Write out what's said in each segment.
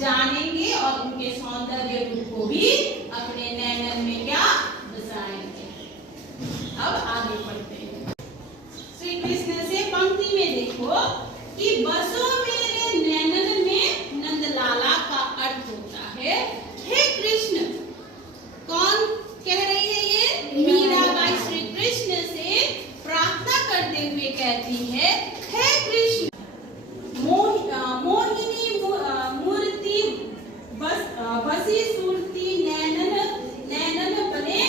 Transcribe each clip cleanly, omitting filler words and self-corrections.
जानेंगे और उनके सौंदर्य रूप को भी अपने नैनन में क्या बसाएंगे। अब आगे बढ़ते हैं। श्री कृष्ण से पंक्ति में देखो कि बसो मेरे नैनन में नंदलाला का अर्थ होता है हे कृष्ण। कौन कह रही है ये? मीराबाई श्री कृष्ण से प्रार्थना करते हुए कहती है हे कृष्ण मोहिनी मूर्ति बसी सुरती नैनन बने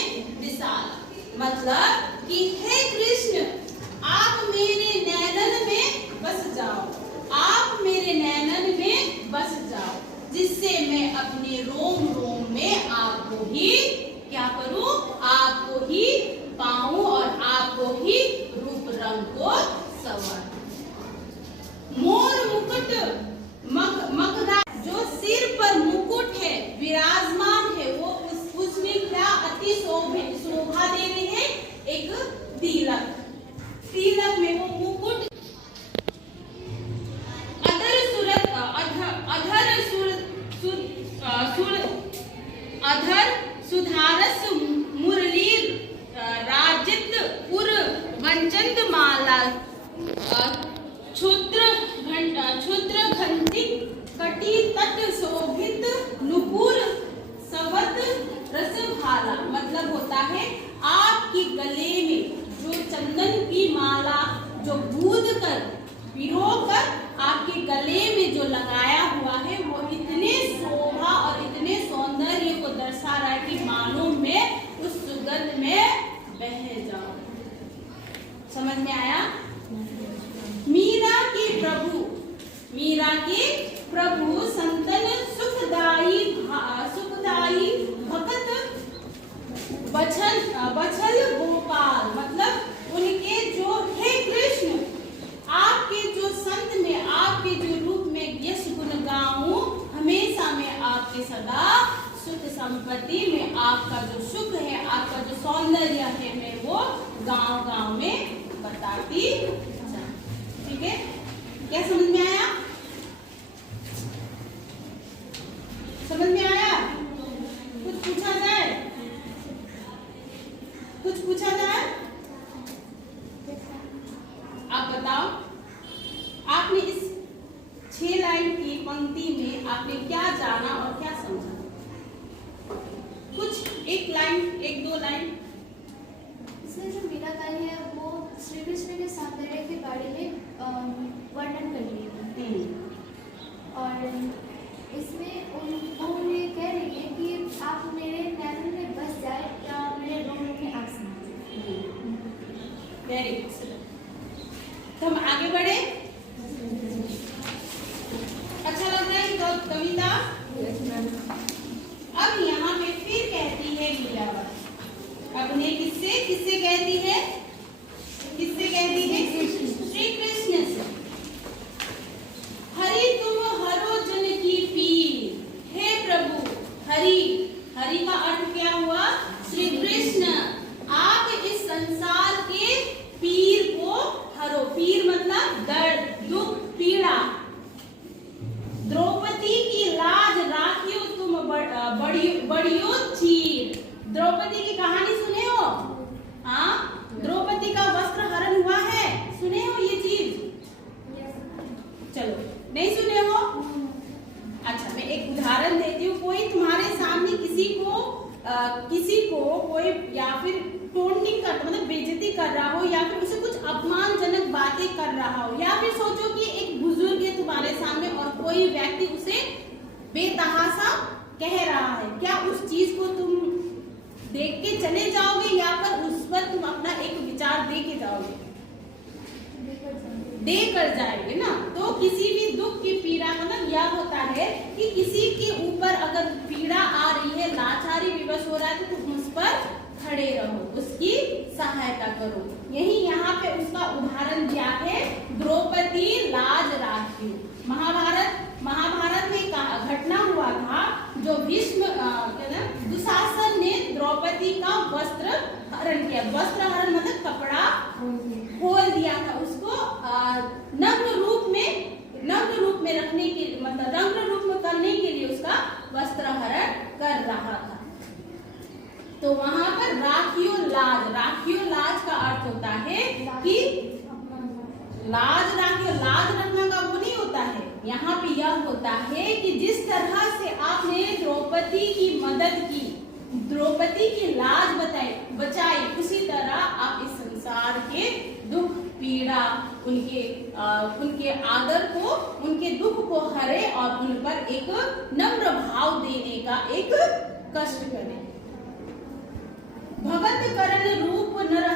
विशाल। मतलब कि हे कृष्ण आप मेरे नैनन में बस जाओ, आप मेरे नैनन में बस जाओ, जिससे मैं अपने रोम रोम में आपको ही क्या करूं? आपको ही पाऊं और आपको ही रूप रंग को संवारूं। मोर मुकुट मकदा जो सिर पर मुकुट है विराजमान है, वो उसमें क्या अति शोभा दे रही है? एक तिलक। तिलक में वो मुकुट अधर सुधारस मुरली राजित पुर वंचंद माला क्षुद्र घंटी कटी तट शोभित नुपुर सवत रस भाला। मतलब होता है आपकी गले में जो चंदन की माला जो गूंद कर पिरो कर आपके गले में जो लगाया हुआ है वो इतने शोभा और इतने सौंदर्य को दर्शा रहा है कि मानो में उस सुगंध में बह जाओ। समझ में आया? मीरा की प्रभु संतन सुखदाई भक्त बछल गोपाल। मतलब उनके जो हे कृष्ण आपके जो संत में आपके जो रूप में यश गुण गाऊं, हमेशा मैं आपके सदा सुख संपत्ति में आपका जो सुख है, आपका जो सौंदर्य है, मैं वो गांव गांव में बताती जाऊं। ठीक है? क्या समझ में आया? समझ में आया? कुछ पूछा जाए? कुछ पूछा जाए? आप बताओ, आपने इस 6 लाइन की पंक्ति में आपने क्या जाना और क्या समझा? कुछ एक लाइन, एक दो लाइन। इसमें जो मीराबाई है वो श्री कृष्ण के सौंदर्य के बारे में वर्णन कर रही है और इसमें उन्हें कह रही है कि आप मेरे नैनन में बस जाए या मेरे रोम में आप समा। Very good. तो हम आगे बढ़े। अच्छा लग रहा है तो कविता? अब यहाँ पे फिर कहती है मीराबाई अपने किससे कहती है? किससे कहती है? श्री कृष्ण से। हरि तुम हरो जन की पीर। हे प्रभु हरि का अर्थ क्या हुआ? श्री कृष्ण आप इस संसार के पीर को हरो। पीर मतलब दर्द, दुख, पीड़ा। द्रौपदी की लाज राखियो तुम बड़ियो चीर। द्रौपदी की कहानी सुने हो? हाँ, द्रौपदी का वस्त्र हरण हुआ है, सुने हो ये चीज? चलो, नहीं सुने हो? अच्छा, मैं एक उदाहरण देती हूँ। कोई तुम्हारे सामने किसी को कोई या फिर टोंटिंग कर मतलब बेइज्जती कर रहा हो या फिर उसे कुछ अपमानजनक बातें कर रहा हो, या फिर सोचो कि एक बुजुर्ग है तुम्हारे सामने और कोई व्यक्ति उसे बेतहाशा कह रहा है, क्या उस चीज को तुम देख के चले जाओगे या फिर उस पर तुम अपना एक विचार दे के जाओगे? देकर जाएंगे ना। तो किसी भी दुख की पीड़ा मतलब यह होता है कि किसी के ऊपर अगर पीड़ा आ रही है, लाचारी विवश हो रहा है, तो तुम उस पर खड़े रहो, उसकी सहायता करो। यही यहाँ पे उसका उदाहरण दिया है, द्रौपदी लाज राखी। महाभारत में घटना हुआ था, जो भीष्म दुशासन ने द्रौपदी का वस्त्र हरण किया। वस्त्र हरण मतलब कपड़ा खोल दिया था, उसको नग्न रूप में रखने के मतलब नग्न रूप में करने के लिए रहा था। तो वहां पर राखियो लाज का अर्थ होता है कि लाज रखना का वो नहीं होता है। यहाँ पे यह होता है कि जिस तरह से आपने द्रौपदी की मदद की, द्रौपदी की लाज बचाई, उसी तरह आप इस संसार के दुख पीड़ा उनके आदर को, उनके दुख को हरे और उन पर एक नम्र भाव देने का एक कष्ट करें। भगत करण रूप नर